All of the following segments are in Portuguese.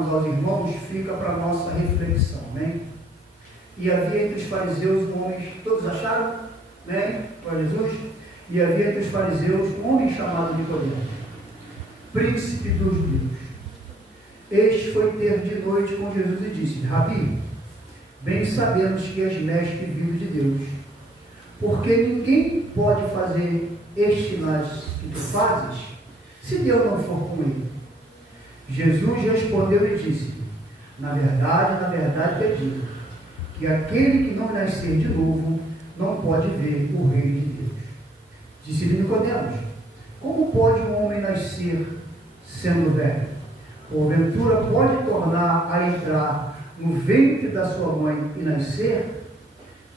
aos irmãos, fica para a nossa reflexão, né? E havia entre os fariseus um homem, todos acharam, né? Para Jesus? E havia entre os fariseus um homem chamado Nicodemo, príncipe dos judeus. Este foi ter de noite com Jesus e disse: Rabi, bem sabemos que és mestre vindo de Deus, porque ninguém pode fazer estes sinais que tu fazes, se Deus não for com ele. Jesus respondeu e disse: na verdade te digo, que aquele que não nascer de novo não pode ver o reino de Deus. Disse-lhe Nicodemos: como pode um homem nascer sendo velho? Porventura pode tornar a entrar no ventre da sua mãe e nascer?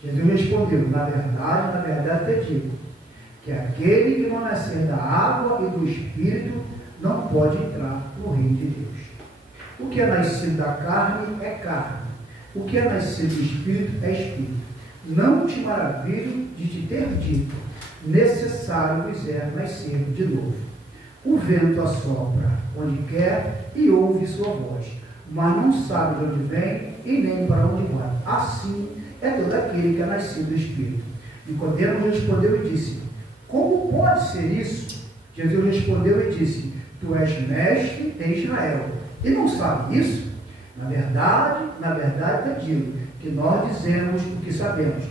Jesus respondeu: na verdade te digo, que aquele que não nascer da água e do Espírito não pode entrar no reino de Deus. O que é nascido da carne é carne, o que é nascido do Espírito é Espírito. Não te maravilho de te ter dito: necessário vos é nascer de novo. O vento assopra onde quer e ouve sua voz, mas não sabe de onde vem e nem para onde vai. Assim é todo aquele que é nascido do Espírito. Nicodemo respondeu e disse: como pode ser isso? Jesus respondeu e disse: tu és mestre em Israel e não sabe isso? Na verdade te digo, que nós dizemos o que sabemos,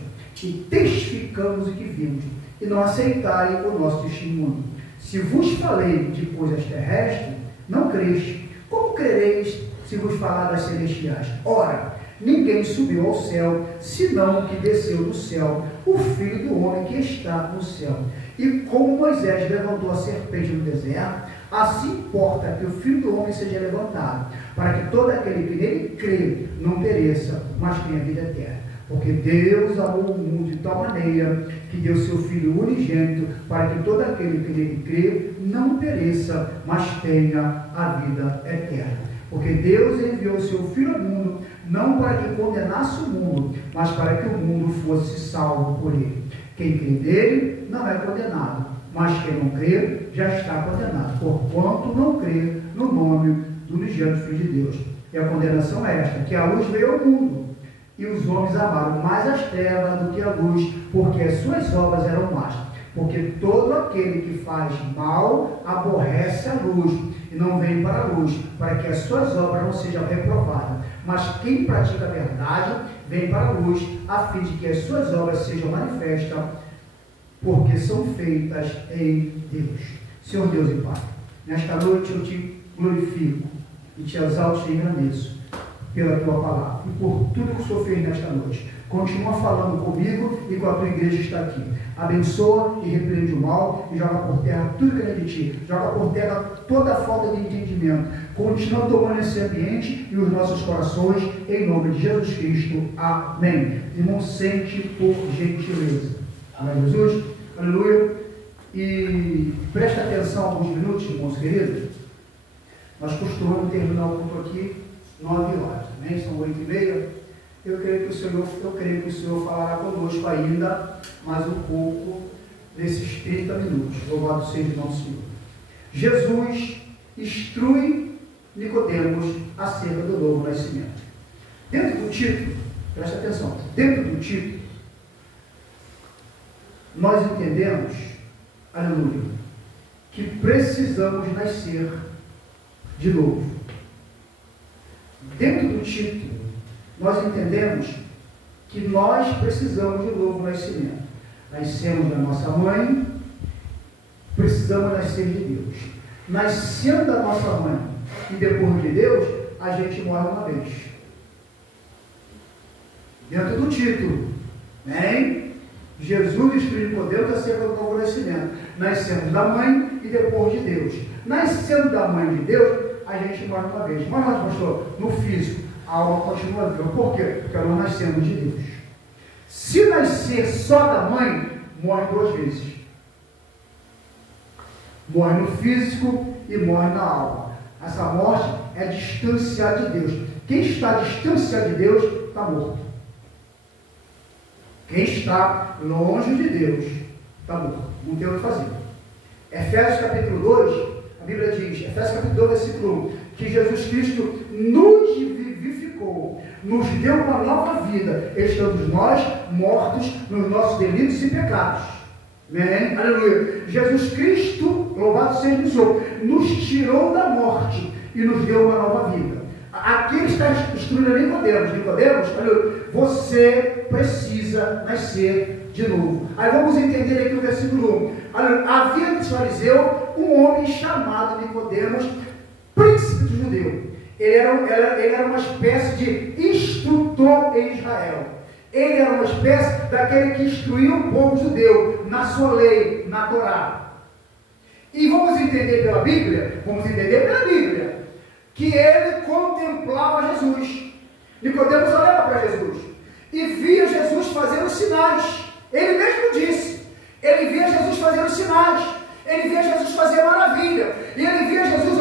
e testificamos o que vimos, e não aceitai o nosso testemunho. Se vos falei de coisas terrestres, não creste. Como crereis se vos falar das celestiais? Ora, ninguém subiu ao céu, senão o que desceu do céu, o Filho do homem que está no céu. E como Moisés levantou a serpente no deserto, assim importa que o Filho do homem seja levantado, para que todo aquele que nele crê não pereça, mas tenha vida eterna. Porque Deus amou o mundo de tal maneira que deu seu Filho unigênito, para que todo aquele que nele crê não pereça, mas tenha a vida eterna. Porque Deus enviou seu Filho ao mundo, não para que condenasse o mundo, mas para que o mundo fosse salvo por ele. Quem crê nele não é condenado, mas quem não crê já está condenado, porquanto não crê no nome do unigênito Filho de Deus. E a condenação é esta: que a luz veio ao mundo, e os homens amaram mais as trevas do que a luz, porque as suas obras eram más. Porque todo aquele que faz mal aborrece a luz, e não vem para a luz, para que as suas obras não sejam reprovadas. Mas quem pratica a verdade vem para a luz, a fim de que as suas obras sejam manifestas, porque são feitas em Deus. Senhor Deus e Pai, nesta noite eu te glorifico e te exalto e te engrandeço pela tua palavra e por tudo que o Senhor fez nesta noite. Continua falando comigo e com a tua igreja está aqui. Abençoa e repreende o mal e joga por terra tudo que é de ti. Joga por terra toda a falta de entendimento. Continua tomando esse ambiente e os nossos corações, em nome de Jesus Cristo. Amém. Irmão, sente por gentileza. Amém, Jesus? Aleluia. E presta atenção alguns minutos, irmãos queridos. Nós costumamos terminar o culto aqui 9 horas, né? São 8h30. Eu creio que o Senhor falará conosco ainda mais um pouco desses 30 minutos. Louvado seja o nosso Senhor. Jesus instrui Nicodemos acerca do novo nascimento. Dentro do título, presta atenção, dentro do título, nós entendemos, aleluia, que precisamos nascer de novo. Dentro do título, nós entendemos que nós precisamos de novo nascimento. Nascemos da nossa mãe, precisamos nascer de Deus. Nascendo da nossa mãe e depois de Deus, a gente morre uma vez. Dentro do título, né? Jesus instruiu Nicodemos acerca do novo nascimento. Nascemos da mãe e depois de Deus. Nascendo da mãe de Deus, a gente morre uma vez. Mas, pastor, no físico, a alma continua viva. Por quê? Porque nós nascemos de Deus. Se nascer só da mãe, morre 2 vezes. Morre no físico e morre na alma. Essa morte é distanciar de Deus. Quem está distanciado de Deus, está morto. Quem está longe de Deus, está morto. Não tem o que fazer. Efésios capítulo 2, A Bíblia diz, Efésios capítulo 2, versículo 1, que Jesus Cristo nos vivificou, nos deu uma nova vida, estando nós mortos nos nossos delitos e pecados. Amém? Aleluia. Jesus Cristo, louvado seja o Senhor, nos tirou da morte e nos deu uma nova vida. Aqui ele está instruindo Nicodemos. Nicodemos, aleluia, você precisa nascer de novo. Aí vamos entender aqui o versículo 1. Aleluia. Havia entre os fariseus um homem chamado Nicodemos, príncipe do judeu. Ele era uma espécie de instrutor em Israel. Ele era uma espécie daquele que instruía o povo judeu na sua lei, na Torá. E vamos entender pela Bíblia, que ele contemplava Jesus. Nicodemos olhava para Jesus e via Jesus fazendo sinais. Ele mesmo disse, ele via Jesus fazendo sinais, ele via Jesus fazer maravilha, e ele via Jesus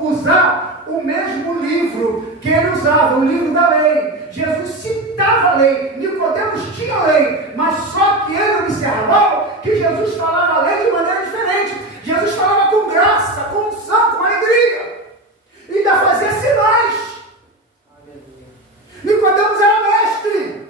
usar o mesmo livro que ele usava, o livro da lei. Jesus citava a lei, Nicodemos tinha a lei, mas só que ele observava que Jesus falava a lei de maneira diferente. Jesus falava com graça, com unção, com alegria, e ainda fazia sinais. Nicodemos era mestre,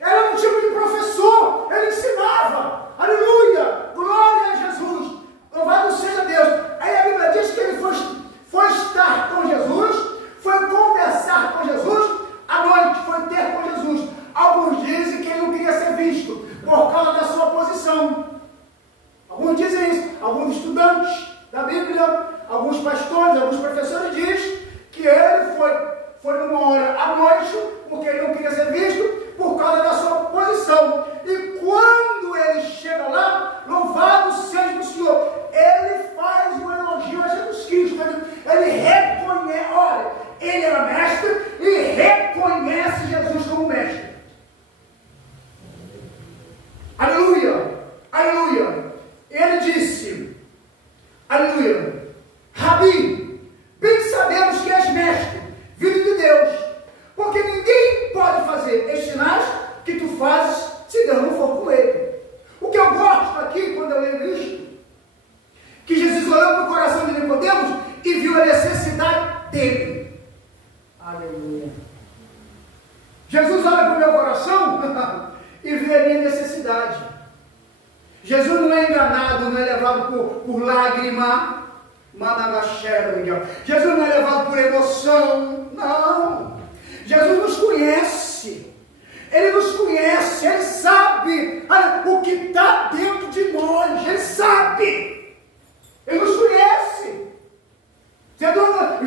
era um tipo de professor, ele ensinava. Aleluia, glória a Jesus, louvado seja Deus. Aí a Bíblia diz que ele foi estar com Jesus, foi conversar com Jesus à noite, foi ter com Jesus. Alguns dizem que ele não queria ser visto por causa da sua posição. Alguns dizem isso, alguns estudantes da Bíblia, alguns pastores, alguns professores dizem que ele foi numa hora à noite, porque ele não queria ser visto por causa da sua posição. E quando ele chega lá, louvado seja o Senhor, ele faz um elogio a Jesus Cristo. Ele reconhece, olha, ele era mestre e reconhece Jesus como mestre. Aleluia, aleluia. Ele disse, aleluia, Rabi, bem sabemos que és mestre, vindo de Deus, porque ninguém pode fazer estes sinais que tu fazes se Deus não for com ele. O que eu gosto aqui, quando eu leio isto, que Jesus olhou para o coração de Nicodemos e viu a necessidade dele. Aleluia. Jesus olha para o meu coração e vê a minha necessidade. Jesus não é enganado, não é levado por lágrima, Jesus não é levado por emoção, não. Jesus nos conhece, Ele nos conhece, Ele sabe o que está dentro de nós, Ele sabe, Ele nos conhece.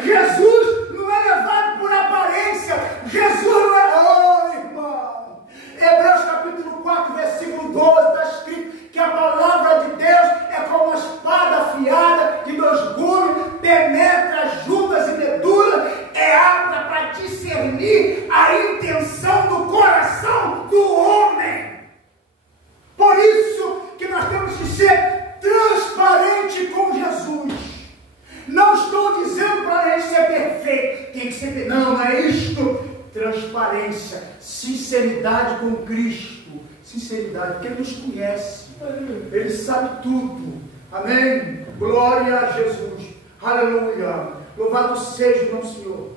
Jesus não é levado por aparência, Jesus não é, oh irmão, Hebreus capítulo 4, versículo 12, está escrito que a palavra de Deus é como uma espada afiada de 2 gumes, penetra as juntas e medulas, é apta para discernir a intenção do coração do homem. Por isso que nós temos que ser transparente com Jesus. Não estou dizendo para a gente ser perfeito, tem que ser, não é isto. Transparência, sinceridade com Cristo, sinceridade, porque Ele nos conhece, Ele sabe tudo. Amém? Glória a Jesus. Aleluia. Louvado seja o nosso Senhor.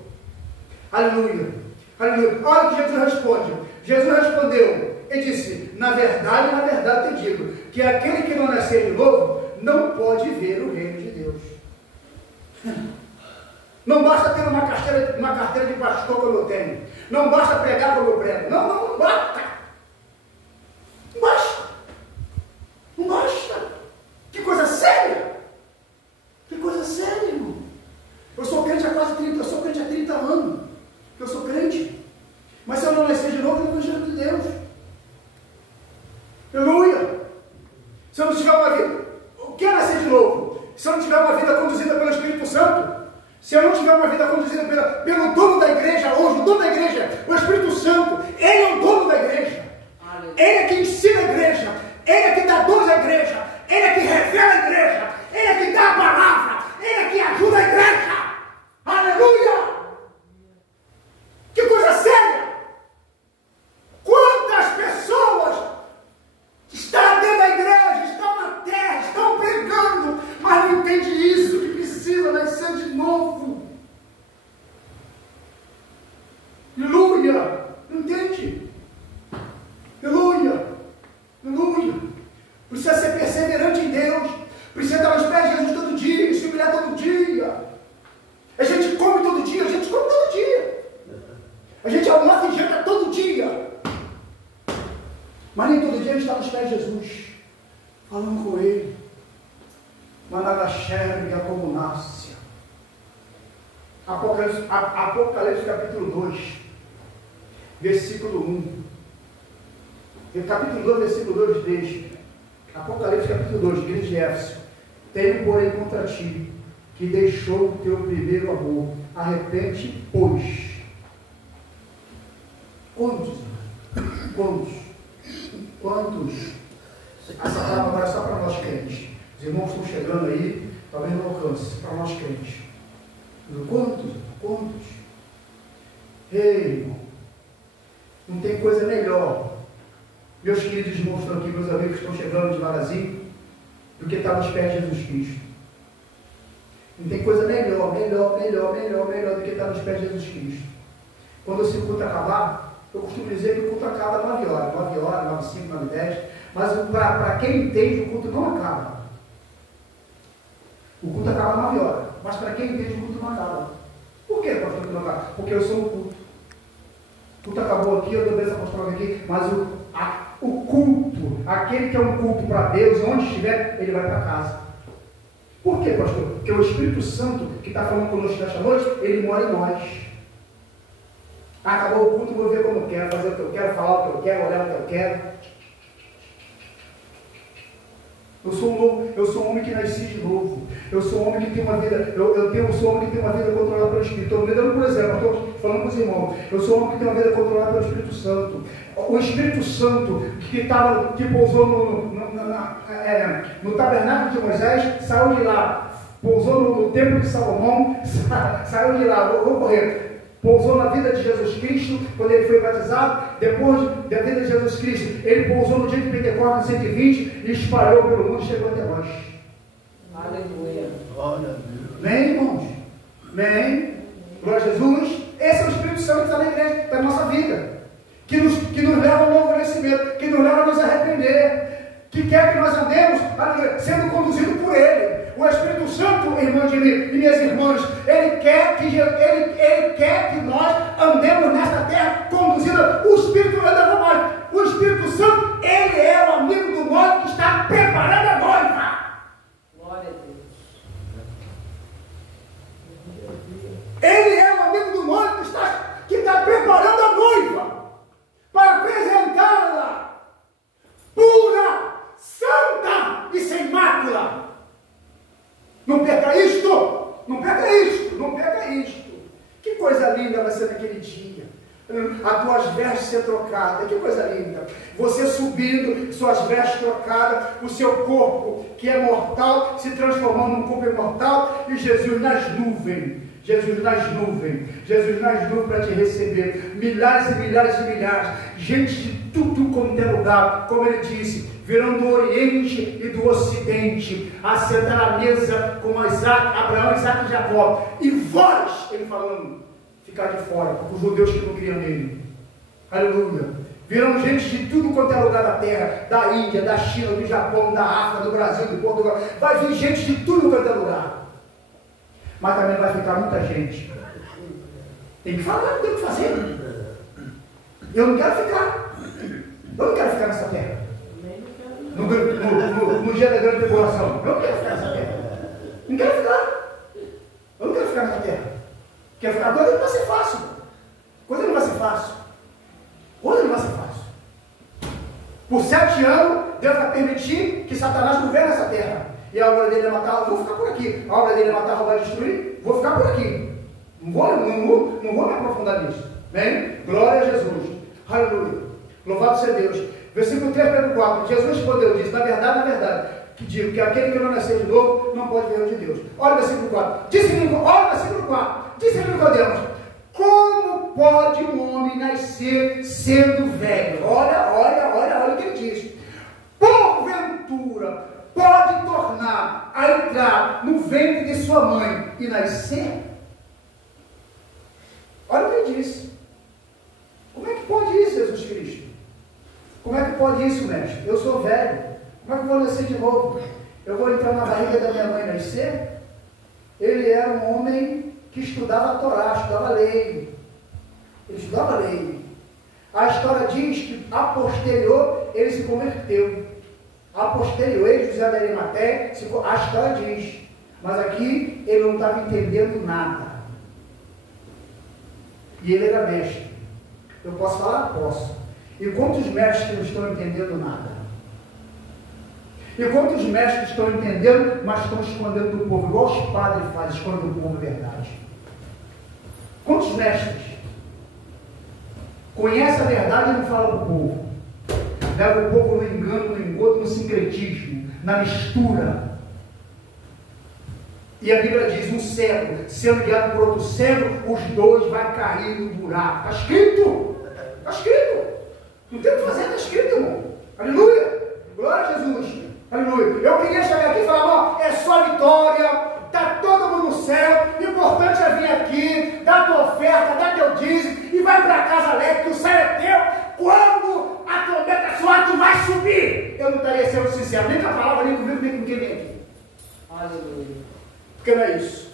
Aleluia. Aleluia. Olha o que Jesus responde. Jesus respondeu e disse, na verdade te digo, que aquele que não nascer de novo, não pode ver o reino de Deus. Não basta ter uma carteira de pastor como eu tenho. Não basta pregar como eu prego. Não basta. Não basta. Não basta. Que coisa séria. Que coisa séria, irmão. Eu sou crente há quase 30, eu sou crente há 30 anos. Eu sou crente. Mas se eu não nascer de novo, eu não vejo de Deus. Aleluia. Se eu não tiver uma vida, o que é nascer de novo? Se eu não tiver uma vida conduzida pelo Espírito Santo, se eu não tiver uma vida conduzida pelo dono da igreja hoje, o dono da igreja, o Espírito Santo, Ele é o dono da igreja. Ele é que ensina a igreja, Ele é que dá dons à igreja, Ele é que revela a igreja, Ele é que dá a palavra, Ele é que ajuda a igreja. Aleluia! Que coisa séria! Quantas pessoas estão dentro da igreja, estão na terra, estão pregando, mas não entendem isso, que precisa falando com ele. Managaxerga como nasce. Apocalipse capítulo 2, versículo 1. Capítulo 2, versículo 2 diz: Apocalipse capítulo 2, igreja de Éfeso: tenho, porém, contra ti, que deixou o teu primeiro amor. Arrepende, pois. Quantos? Essa palavra agora é só para nós crentes. Os irmãos estão chegando aí, talvez não alcance, para nós crentes. Quantos? Ei, irmão, não tem coisa melhor. Meus queridos irmãos estão aqui, meus amigos estão chegando devagarzinho, do que estar nos pés de Jesus Cristo. Não tem coisa melhor do que estar nos pés de Jesus Cristo. Quando esse culto acabar, eu costumo dizer que o culto acaba às 9 horas, 9h05, 9h10, mas para quem entende, o culto não acaba. O culto acaba às 9 horas, mas para quem entende, o culto não acaba. Por que, pastor, que não acaba? Porque eu sou o culto. O culto acabou aqui, eu dou bênção apostólica aqui, mas o culto, aquele que é um culto para Deus, onde estiver, ele vai para casa. Por quê, pastor? Porque o Espírito Santo, que está falando conosco nesta noite, ele mora em nós. Acabou o culto, vou ver como eu quero, fazer o que eu quero, falar o que eu quero, olhar o que eu quero. Eu sou um homem que nasci de novo. Eu sou um homem que tem uma vida, eu sou um homem que tem uma vida controlada pelo Espírito. Estou me dando por exemplo, estou falando com os irmãos. Eu sou um homem que tem uma vida controlada pelo Espírito Santo. O Espírito Santo que pousou no tabernáculo de Moisés, saiu de lá, pousou no templo de Salomão, saiu de lá, vou correr. Pousou na vida de Jesus Cristo, quando ele foi batizado. Depois da vida de Jesus Cristo, ele pousou no dia de Pentecostes, 120, e espalhou pelo mundo e chegou até nós. Aleluia. Amém, irmãos? Amém. Glória a Jesus. Esse é o Espírito Santo que está na igreja, está na nossa vida, que nos leva ao novo conhecimento, que nos leva a nos arrepender, que quer que nós andemos sendo conduzidos por Ele. O Espírito Santo, irmãos e minhas irmãs, Ele quer que nós andemos nesta terra conduzida. O Espírito anda com nós. O Espírito Santo, Ele é o amigo do noivo que está preparando a noiva. Glória a Deus. Ele é o amigo do noivo que está preparando a noiva para apresentá-la pura, santa e sem mácula. Não perca isto! Não perca isto! Não perca isto! Que coisa linda vai ser naquele dia. As tuas vestes ser trocadas. Que coisa linda. Você subindo, suas vestes trocadas, o seu corpo, que é mortal, se transformando num corpo imortal, e Jesus nas nuvens. Jesus nas nuvens para te receber. Milhares e milhares e milhares. Gente de tudo quanto é lugar, como ele disse, virão do Oriente e do Ocidente, a sentar à mesa com Abraão, Isaac e Jacó. E vós, ele falando, ficar de fora, porque os judeus que não criam nele. Aleluia. Virão gente de tudo quanto é lugar da terra, da Índia, da China, do Japão, da África, do Brasil, do Portugal. Vai vir gente de tudo quanto é lugar. Mas também vai ficar muita gente. Tem que falar, tem que fazer. Eu não quero ficar. Eu não quero ficar nessa terra. No dia da grande tribulação. Eu não quero ficar nessa terra. Não quero ficar. Eu não quero ficar nessa terra. Quero ficar. A coisa não vai ser fácil. Coisa não vai ser fácil. Coisa não vai ser fácil. Por 7 anos, Deus vai permitir que Satanás governe essa terra. E a obra dele é matar, vou ficar por aqui. A obra dele é matar, roubar e destruir, vou ficar por aqui. Não vou me aprofundar nisso. Bem? Glória a Jesus. Aleluia. Louvado seja Deus. Versículo 3, versículo 4. Jesus respondeu e disse: na verdade, que digo que aquele que não nasceu de novo não pode ver o de Deus. Olha o versículo 4. Olha o versículo 4. Disse-lhe Nicodemos: como pode um homem nascer sendo velho? Olha o que ele diz. Porventura pode tornar a entrar no ventre de sua mãe e nascer? Olha o que ele disse. Como é que pode isso, Jesus Cristo? Como é que pode isso, mestre? Eu sou velho. Como é que eu vou nascer de novo? Eu vou entrar na barriga da minha mãe e nascer? Ele era um homem que estudava a Torá, estudava a lei. Ele estudava a lei. A história diz que, a posterior, ele se converteu. Apostei eu, José da Arimateia, a história diz, mas aqui ele não estava entendendo nada. E ele era mestre. Eu posso falar? Posso. E quantos mestres não estão entendendo nada? E quantos mestres estão entendendo, mas estão escondendo do povo, igual os padres fazem, escondem do povo a verdade? Quantos mestres conhecem a verdade e não falam para o povo? Leva o povo no engano, no engodo, no sincretismo, na mistura. E a Bíblia diz, um cego sendo guiado por outro cego, os dois vão cair no buraco. Está escrito. Está escrito. Não tem o que fazer, está escrito, irmão. Aleluia. Glória a Jesus. Aleluia. Eu queria chegar aqui e falar, ó, é só vitória, está todo mundo no céu, o importante é vir aqui, dar tua oferta, dar teu dízimo e vai para casa alegre, que o céu é teu. Quando a trombeta soar, tu vai subir. Eu não estaria sendo sincero, nem com a palavra, nem comigo, nem com quem vem aqui. Aleluia. Porque não é isso.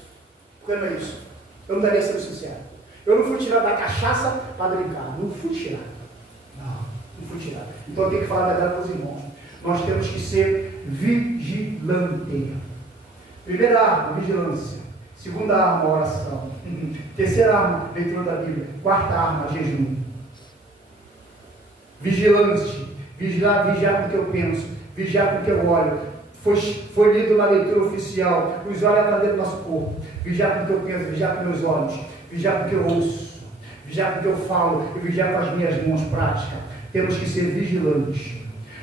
Porque não é isso. Eu não estaria sendo sincero. Eu não fui tirar da cachaça para brincar. Não fui tirar. Não fui tirar. Então eu tenho que falar a verdade para os irmãos. Nós temos que ser vigilante. Primeira arma, vigilância. Segunda arma, oração. Terceira arma, leitura da Bíblia. Quarta arma, jejum. Vigilante. Vigiar com o que eu penso. Vigiar com o que eu olho. Foi lido na leitura oficial. Os olhos estão dentro do nosso corpo. Vigiar com o que eu penso, vigiar com meus olhos. Vigiar com o que eu ouço. Vigiar com o que eu falo. E vigiar com as minhas mãos práticas. Temos que ser vigilantes.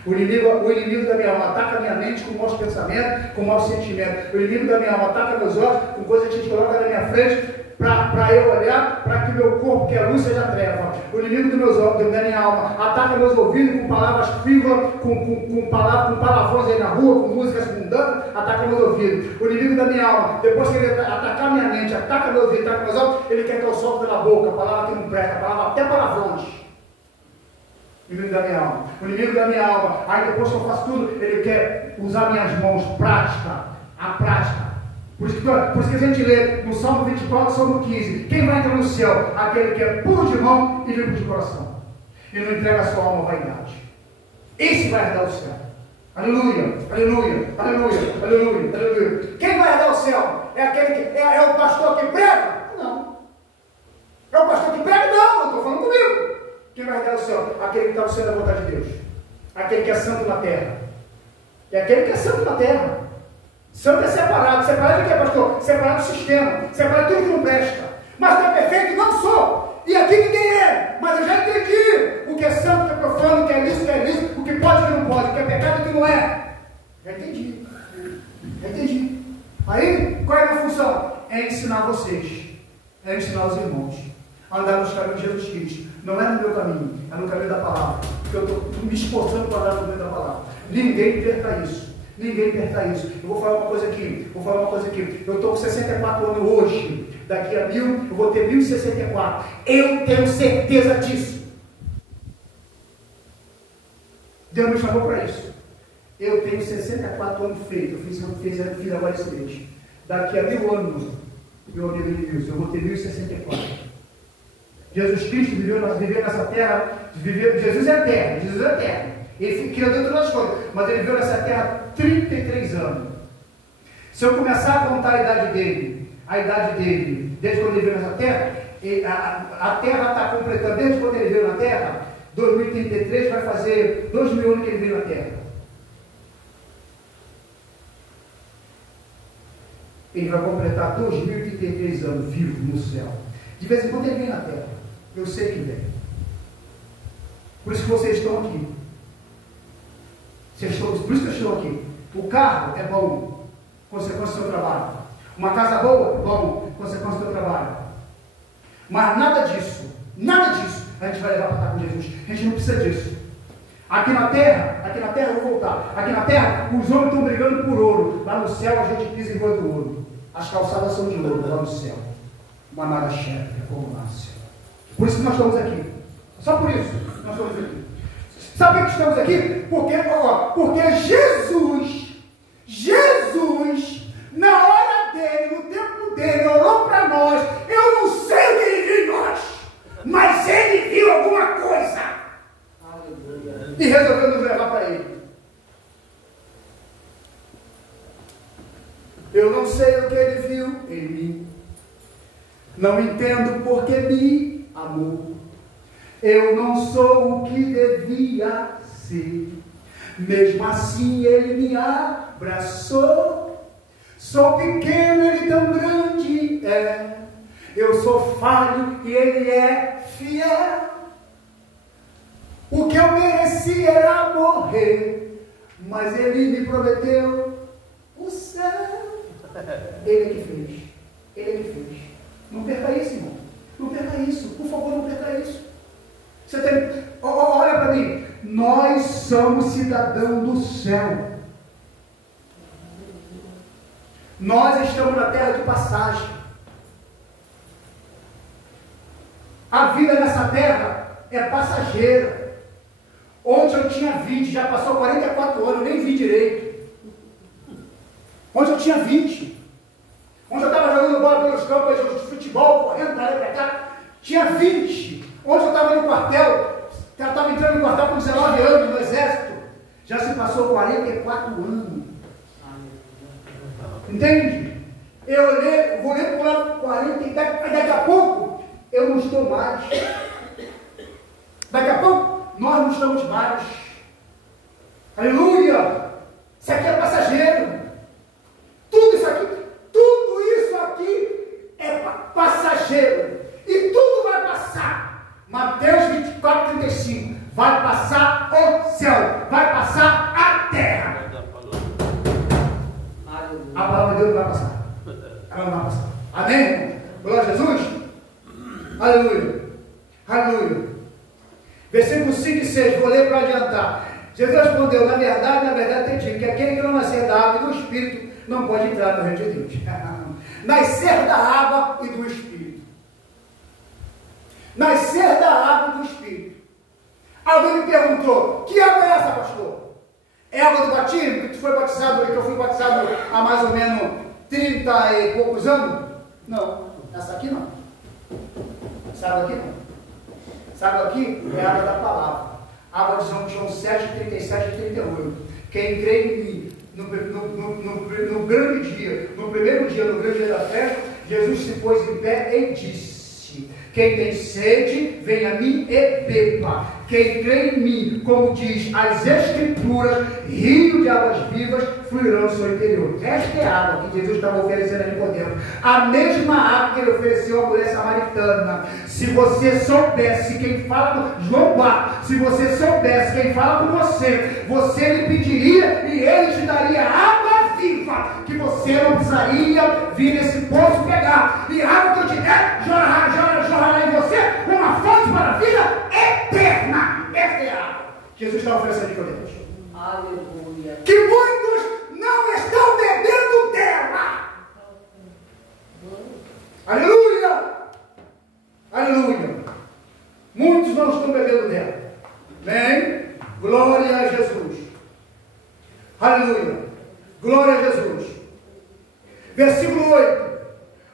O inimigo da minha alma ataca a minha mente com maus pensamentos, com maus sentimentos. O inimigo da minha alma ataca meus olhos com coisas que a gente coloca na minha frente para eu olhar, para que meu corpo, que é luz, seja treva. O inimigo dos meus olhos, da minha alma, ataca meus ouvidos com palavras frívolas, com palavrões aí na rua, com músicas mundanas, ataca meus ouvidos. O inimigo da minha alma, depois que ele atacar minha mente, ataca meu ouvido, ataca meus olhos, ele quer que eu solte pela boca, palavra que não presta, palavra até palavrões. O inimigo da minha alma. O inimigo da minha alma. Aí depois que eu faço tudo, ele quer usar minhas mãos, prática. A prática. Por isso que a gente lê no Salmo 24, Salmo 15. Quem vai entrar no céu? Aquele que é puro de mão e limpo de coração. E não entrega a sua alma à vaidade. Esse vai herdar o céu. Aleluia, aleluia, aleluia, aleluia, aleluia. Quem vai herdar o céu? É aquele que é o pastor que prega? Não. É o pastor que prega? Não, eu estou falando comigo. Quem vai herdar o céu? Aquele que está no centro da vontade de Deus. Aquele que é santo na terra. É aquele que é santo na terra. Santo é separado. Separado de quê, pastor? Separado do sistema. Separado de tudo que não presta. Mas tu é perfeito? Não sou. E aqui ninguém é. Mas eu já entendi o que é santo, o que é profano, o que é lícito, o que é ilícito, o que pode e o que não pode, o que é pecado e o que não é. Já entendi. Já entendi. Aí, qual é a minha função? É ensinar vocês. É ensinar os irmãos a andar nos caminhos de Jesus Cristo. Não é no meu caminho, é no caminho da palavra. Porque eu estou me esforçando para andar no caminho da palavra. Ninguém perca isso. Ninguém perca isso. Eu vou falar uma coisa aqui. Eu estou com 64 anos hoje. Daqui a 1000, eu vou ter 1064. Eu tenho certeza disso. Deus me chamou para isso. Eu tenho 64 anos feito. Eu fiz agora esse mês. Daqui a 1000 anos, meu amigo Edilson, eu vou ter 1064. Jesus Cristo viveu nessa terra. Jesus é eterno. Ele criou dentro das coisas, mas ele viveu nessa terra 33 anos. Se eu começar a contar a idade dele, desde quando ele veio nessa terra, a terra está completando, desde quando ele veio na terra, 2033 vai fazer 2000 anos que ele veio na terra. Ele vai completar 2033 anos vivo no céu. De vez em quando ele vem na terra. Eu sei que vem. Por isso que vocês estão aqui. Por isso que eu estou aqui. O carro é bom, consequência do seu trabalho. Uma casa boa, bom, consequência do seu trabalho. Mas nada disso a gente vai levar para estar com Jesus. A gente não precisa disso. Aqui na terra, eu vou voltar. Aqui na terra, os homens estão brigando por ouro. Lá no céu a gente pisa em cima do ouro. As calçadas são de ouro lá no céu. Uma nada chefe, como nasce. Por isso que nós estamos aqui. Só por isso nós estamos aqui. Sabe por que estamos aqui? Porque Jesus, na hora dele, no tempo dele, orou para nós. Eu não sei o que ele viu em nós, mas ele viu alguma coisa. E resolveu nos levar para ele. Eu não sei o que ele viu em mim. Não entendo porque me amou. Eu não sou o que devia ser. Mesmo assim ele me abraçou. Sou pequeno, ele tão grande é. Eu sou falho e ele é fiel. O que eu mereci era morrer, mas ele me prometeu o céu. Ele que fez. Ele que fez. Não perca isso, irmão. Não perca isso. Por favor, não perca isso. Você tem... Olha para mim. Nós somos cidadãos do céu. Nós estamos na terra de passagem. A vida nessa terra é passageira. Onde eu tinha 20, já passou 44 anos, eu nem vi direito. Onde eu tinha 20, onde eu estava jogando bola pelos campos de futebol, correndo para lá e para cá, tinha 20. Onde eu estava no quartel, eu estava entrando no quartel com 19 anos no exército, já se passou 44 anos. Entende? Eu vou ler por lá 40, daqui a pouco eu não estou mais. Daqui a pouco nós não estamos mais. Aleluia! Isso aqui é passageiro. Tudo isso aqui é passageiro. E tudo vai passar. Mateus 24, 35. Vai passar o céu. Vai passar a terra. A palavra de Deus não vai passar. Ela não vai passar. Amém, irmão? Glória a Jesus. Aleluia. Aleluia. Versículo 5 e 6. Vou ler para adiantar. Jesus respondeu: na verdade, te digo que aquele que não nascer da água e do Espírito não pode entrar no reino de Deus. Nascer da água e do Espírito. Nascer da água e do Espírito. Alguém me perguntou: que água é essa, pastor? É água do batismo? Que tu foi batizado, que eu fui batizado há mais ou menos 30 e poucos anos? Não, essa aqui não. Essa água aqui não. Essa água aqui é a água da palavra. Água de João 7, 37 e 38. Quem crê em mim, no grande dia, no primeiro dia, no grande dia da festa, Jesus se pôs em pé e disse: quem tem sede, venha a mim e beba. Quem crê em mim, como diz as Escrituras, rio de águas vivas fluirão no seu interior. Esta é a água que Jesus estava oferecendo a Nicodemo. A mesma água que ele ofereceu à mulher samaritana. Se você soubesse quem fala, João 4, se você soubesse quem fala com você, você lhe pediria e ele te daria água viva, que você não precisaria vir nesse poço pegar. E a água que eu te der, jorrará em você uma fonte para a vida eterna. Esta é a água que Jesus está oferecendo a Nicodemo. Aleluia. Que muitos não estão bebendo dela. Aleluia. Aleluia. Muitos não estão bebendo dela. Amém? Glória a Jesus. Aleluia. Glória a Jesus. Versículo 8.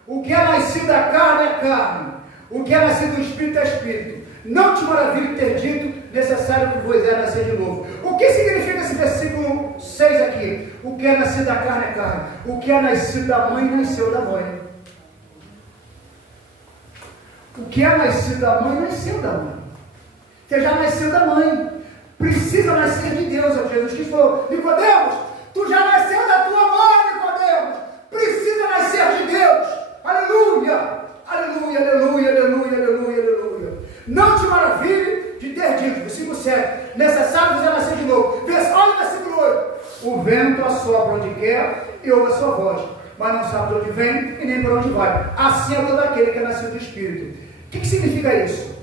O que é nascido da carne é carne. O que é nascido do Espírito é Espírito. Não te maravilhe ter dito, necessário que vos é nascer de novo. O que significa esse versículo 6 aqui? O que é nascido da carne é carne. O que é nascido da mãe, nasceu da mãe. O que é nascido da mãe, nasceu da mãe. Você já nasceu da mãe. Precisa nascer de Deus. Jesus Cristo falou: Nicodemos, tu já nasceu da tua mãe, Nicodemos. Precisa nascer de Deus. Aleluia. Aleluia, aleluia, aleluia, aleluia, aleluia. Não te maravilhe de ter dito, versículo 7, necessário você nascer de novo. Olha o versículo 8. O vento assopra onde quer e ouve a sua voz, mas não sabe de onde vem e nem para onde vai. Assim é todo aquele que é nascido do Espírito. O que significa isso?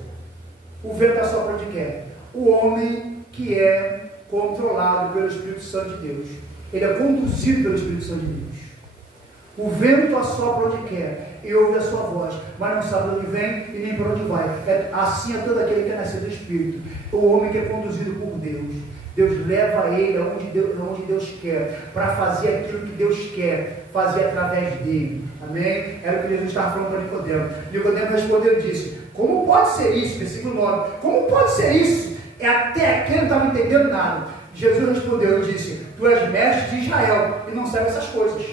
O vento assopra onde quer. O homem que é controlado pelo Espírito Santo de Deus. Ele é conduzido pelo Espírito Santo de Deus. O vento assopra onde quer e ouve a sua voz, mas não sabe de onde vem e nem para onde vai. Assim é todo aquele que é nascido do Espírito. O homem que é conduzido por Deus. Deus leva ele aonde Deus quer, para fazer aquilo que Deus quer fazer através dele. Amém? Era o que Jesus estava falando para Nicodemo. Nicodemo respondeu e disse: como pode ser isso? Versículo 9. Como pode ser isso? Até aqui ele não estava entendendo nada. Jesus respondeu e disse: tu és mestre de Israel e não sabe essas coisas.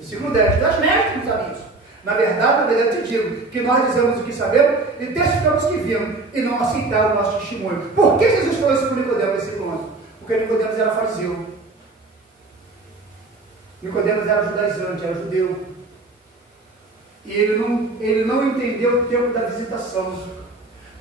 Versículo 10. Das mestres não sabem isso. Na verdade, eu te digo que nós dizemos o que sabemos e testificamos o que vimos e não aceitaram o nosso testemunho. Por que Jesus falou isso para Nicodemos, versículo 11? Porque Nicodemos era fariseu. Nicodemos era judaizante, era judeu. E ele não entendeu o tempo da visitação.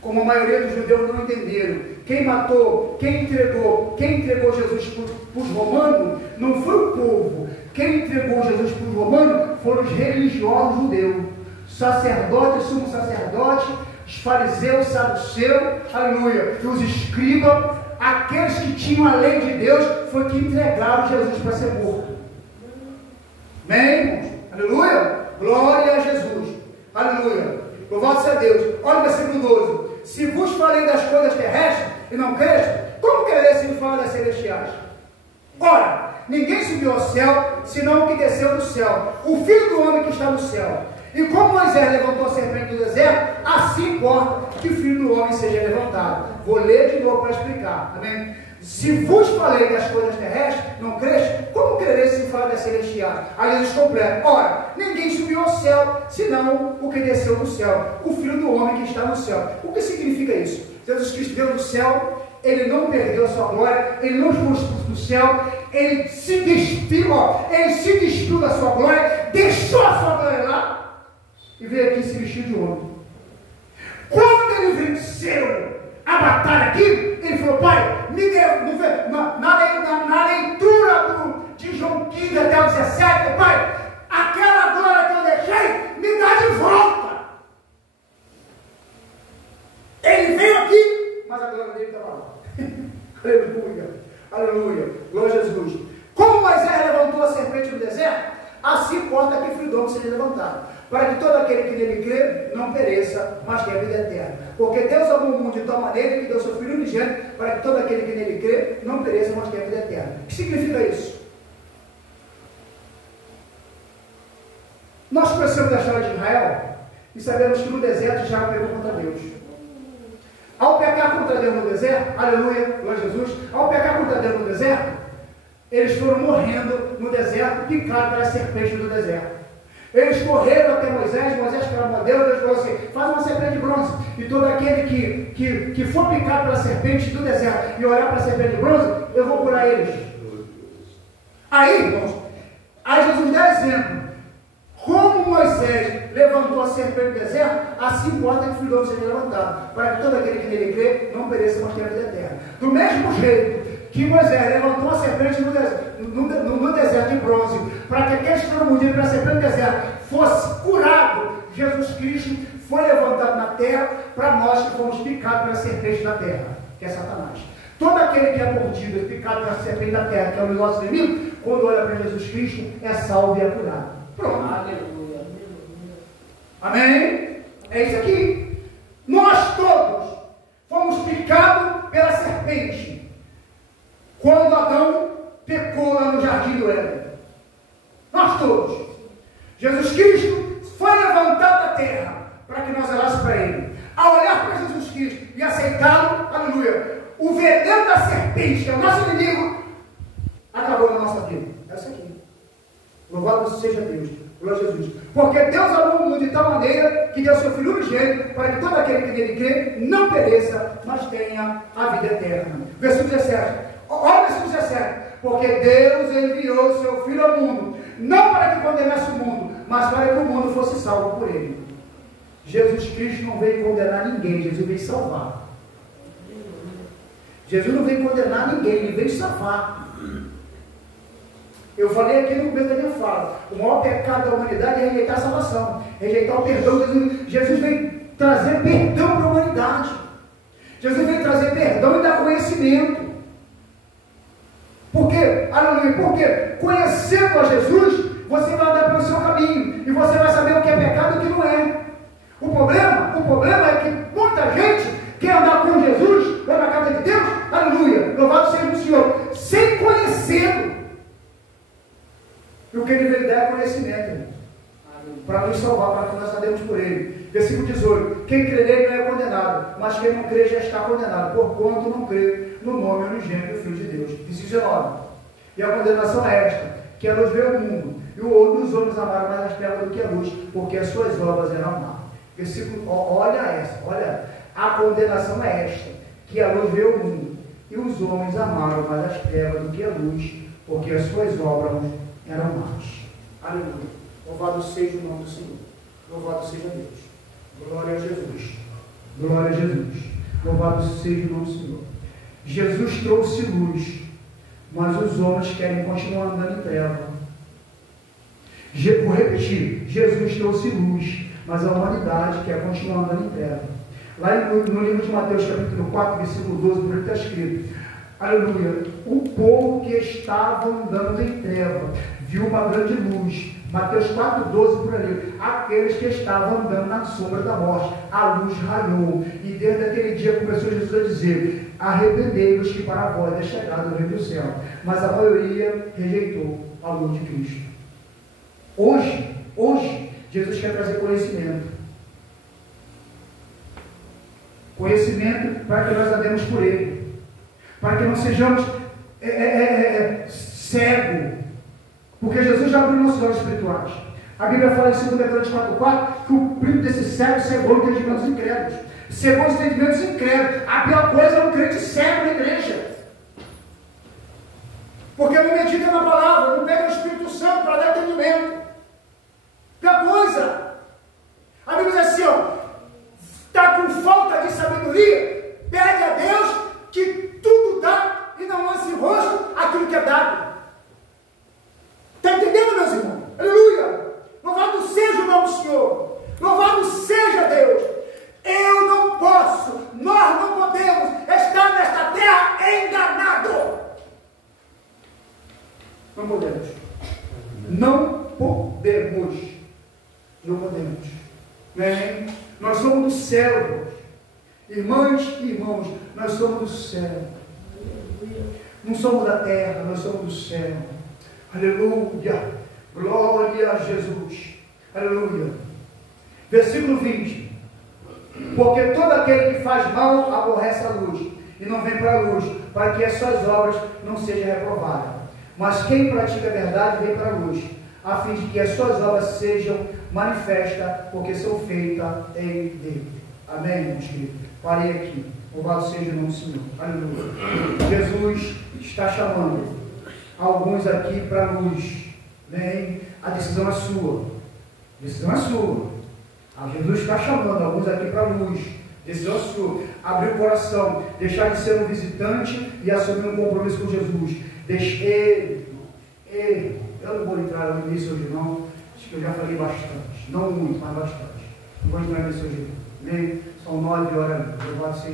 Como a maioria dos judeus não entenderam. Quem matou, quem entregou Jesus para os romanos, não foi o povo. Quem entregou Jesus para os romanos foram os religiosos judeus. Sacerdotes, sumo sacerdote, os fariseus, saduceus, aleluia. E os escribas, aqueles que tinham a lei de Deus, foi que entregaram Jesus para ser morto. Amém, irmãos? Aleluia. Glória a Jesus. Aleluia. Louvado seja Deus. Olha o versículo 12. Se vos falei das coisas terrestres e não creste, como querer se vos falar das celestiais? Ora, ninguém subiu ao céu, senão o que desceu do céu, o Filho do Homem que está no céu. E como Moisés levantou a serpente do deserto, assim importa que o Filho do Homem seja levantado. Vou ler de novo para explicar. Amém? Se vos falei das coisas terrestres, não creste, como crereis se falar das celestiais? Aí Jesus completa. Ora, ninguém subiu ao céu, senão o que desceu do céu, o Filho do Homem que está no céu. O que significa isso? Jesus Cristo veio do céu, ele não perdeu a sua glória, ele não expulsou do céu, ele se despiu da sua glória, deixou a sua glória lá e veio aqui se vestir de homem. Quando ele venceu a batalha aqui, ele falou: Pai, me deu, na leitura de João 15 até o 17, Pai, aquela glória que eu deixei, me dá de volta. Ele veio aqui, mas a glória dele estava lá. Aleluia, aleluia, glória a Jesus. Como Moisés levantou a serpente no deserto, assim importa que o Filho do Homem seja levantado, para que todo aquele que nele crê não pereça, mas tenha vida eterna. Porque Deus amou o mundo de tal maneira que deu seu Filho unigênito, para que todo aquele que nele crê não pereça, mas tenha vida eterna. O que significa isso? Nós conhecemos a história de Israel e sabemos que no deserto já pecou contra Deus. Ao pecar contra Deus no deserto, aleluia, glória a Jesus, ao pecar contra Deus no deserto, eles foram morrendo no deserto, picados pelas serpentes do deserto. Eles correram até Moisés clamou a Deus, Deus falou assim: faz uma serpente de bronze, e todo aquele que for picado pela serpente do deserto e olhar para a serpente de bronze, eu vou curar eles. Aí, irmãos, aí Jesus dá exemplo. Como Moisés levantou a serpente do deserto, assim importa que o Filho do Homem seja levantado, para que todo aquele que nele crê não pereça, mas tenha vida eterna. Do mesmo jeito que Moisés levantou a serpente no deserto de bronze, para que aqueles que foram mordidos pela serpente do deserto fosse curado, Jesus Cristo foi levantado na terra para nós que fomos picados pela serpente da terra, que é Satanás. Todo aquele que é mordido, picado pela serpente da terra, que é o nosso inimigo, quando olha para Jesus Cristo, é salvo e é curado. Pronto. Aleluia. Amém? É isso aqui. Nós todos fomos picados pela serpente quando Adão pecou lá no jardim do Éden. Nós todos. Jesus Cristo foi levantado da terra para que nós olhássemos para Ele. Ao olhar para Jesus Cristo e aceitá-lo, aleluia, o veneno da serpente, que é o nosso inimigo, acabou na nossa vida. É isso aqui. Louvado seja Deus. Glória a Jesus. Porque Deus amou o mundo de tal maneira que deu seu Filho unigênito para que todo aquele que nele crê não pereça, mas tenha a vida eterna. Versículo 17. Olha o versículo 17. Porque Deus enviou o seu Filho ao mundo, não para que condenasse o mundo, mas para que o mundo fosse salvo por ele. Jesus Cristo não veio condenar ninguém, Jesus veio salvar. Jesus não veio condenar ninguém, ele veio salvar. Eu falei aqui no começo da minha fala, o maior pecado da humanidade é rejeitar a salvação, rejeitar o perdão. Jesus veio trazer perdão para a humanidade. Jesus veio trazer perdão e dar conhecimento. Por quê? Aleluia. Porque conhecendo a Jesus, você vai andar pelo seu caminho e você vai saber o que é pecado e o que não é. O problema é que muita gente quer andar com Jesus lá na casa de Deus, aleluia, louvado seja o Senhor, sem conhecê-lo. E o que ele veio dar é conhecimento, para nos salvar, para que nós andemos por ele. Versículo 18: quem crê nele não é condenado, mas quem não crê já está condenado, porquanto não crê no nome unigênito do Filho de Deus. Versículo 19: e a condenação é esta, que a luz veio ao mundo, E os homens amaram mais as trevas do que a luz, porque as suas obras eram más. Versículo, olha, a condenação é esta, que a luz veio ao mundo, e os homens amaram mais as trevas do que a luz, porque as suas obras eram más. Aleluia. Louvado seja o nome do Senhor. Louvado seja Deus. Glória a Jesus. Glória a Jesus. Louvado seja o nome do Senhor. Jesus trouxe luz, mas os homens querem continuar andando em treva. Vou repetir. Jesus trouxe luz, mas a humanidade quer continuar andando em treva. Lá no livro de Mateus, capítulo 4, versículo 12, por está escrito: aleluia, o povo que estava andando em treva viu uma grande luz. Mateus 4, 12, por ali. Aqueles que estavam andando na sombra da morte, a luz raiou. E desde aquele dia começou Jesus a dizer: arrependei-vos, que para vós é chegado o reino do céu. Mas a maioria rejeitou a luz de Cristo. Hoje, Jesus quer trazer conhecimento. Conhecimento para que nós andemos por Ele. Para que não sejamos cegos. Porque Jesus já abriu nossos olhos espirituais. A Bíblia fala em 2 Coríntios 4,4 que o príncipe desse cego cegou os entendimentos incrédulos. Cegou os entendimentos incrédulos. A pior coisa é um crente cego na igreja. Porque não medita na palavra, não pega o Espírito Santo para dar entendimento. Pior coisa. A Bíblia diz assim, está com falta de sabedoria, pede a Deus que tudo dá e não lance em rosto aquilo que é dado. Está entendendo, meus irmãos? Aleluia! Louvado seja o nome do Senhor. Louvado seja Deus. Eu não posso, nós não podemos estar nesta terra enganado. Não podemos. Não podemos. Não podemos. Né? Nós somos do céu. Irmãs e irmãos, nós somos do céu. Não somos da terra, nós somos do céu. Aleluia. Glória a Jesus. Aleluia. Versículo 20. Porque todo aquele que faz mal aborrece a luz e não vem para a luz, para que as suas obras não sejam reprovadas. Mas quem pratica a verdade vem para a luz, a fim de que as suas obras sejam manifestas, porque são feitas em Deus. Amém, meus queridos? Parei aqui. Louvado seja o nome do Senhor. Aleluia. Jesus está chamando alguns aqui para a luz. Né? A decisão é sua. A decisão é sua. Jesus está chamando alguns aqui para a luz. Decisão é sua. Abrir o coração, deixar de ser um visitante e assumir um compromisso com Jesus. Eu não vou entrar no início hoje não. Acho que eu já falei bastante. Não muito, mas bastante. Não vou entrar nisso hoje não. Amém? São 9 horas. Louvado seja